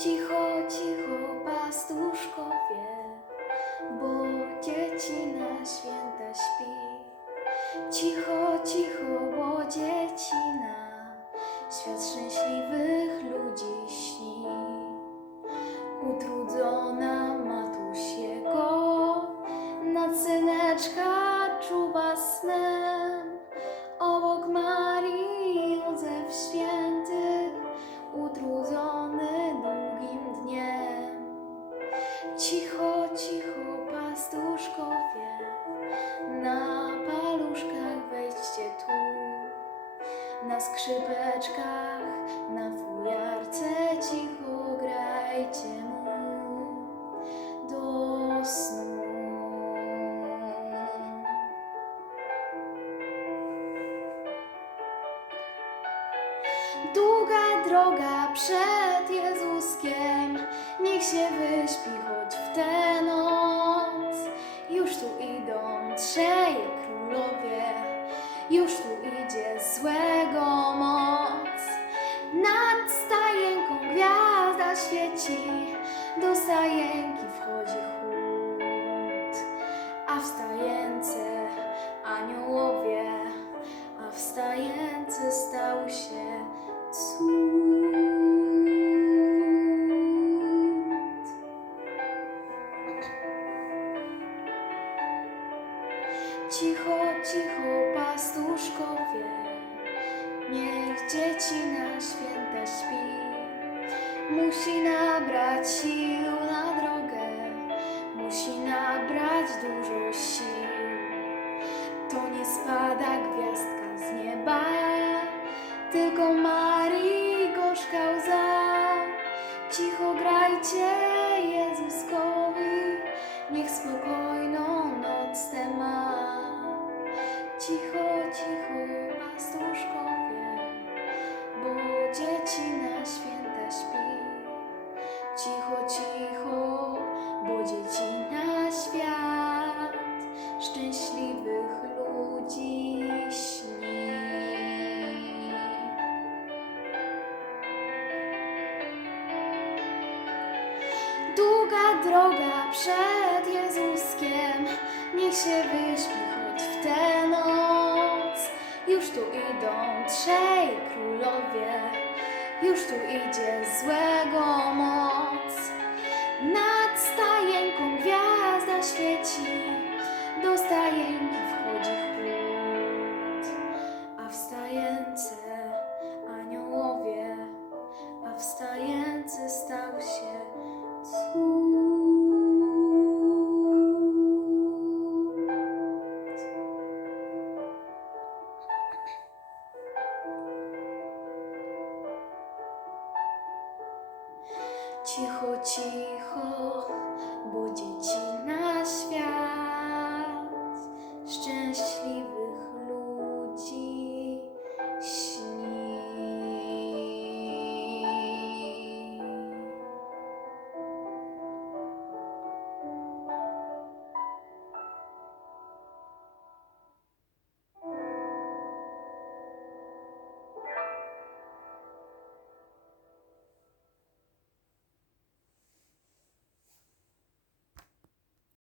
Cicho, cicho, pastuszko wie, bo dzieci na święta śpi. Cicho, cicho, bo dzieci na świat szczęśliwych ludzi Długa droga przed Jezuskiem, niech się wyśpi choć w tę noc. Już tu idą trzej królowie, już tu idzie złego moc. Nad stajenką gwiazda świeci, do stajenki wchodzi chłód. A w Cicho, cicho, pastuszkowie, niech dzieci na święta śpi. Musi nabrać sił na drogę, musi nabrać dużo sił. To nie spada gwiazdka z nieba, tylko Marii gorzka łza. Cicho grajcie Jezuskowi, niech spokojną noc tę ma. Cicho, cicho, pastuszkowie, bo dzieci na święta śpi. Cicho, cicho, Długa droga przed Jezuskiem, niech się wyśpi choć w tę noc. Już tu idą trzej królowie, już tu idzie złego moc. Nad stajenką gwiazda świeci, do stajenki wchodzi chłód. cicho, cicho budzi ci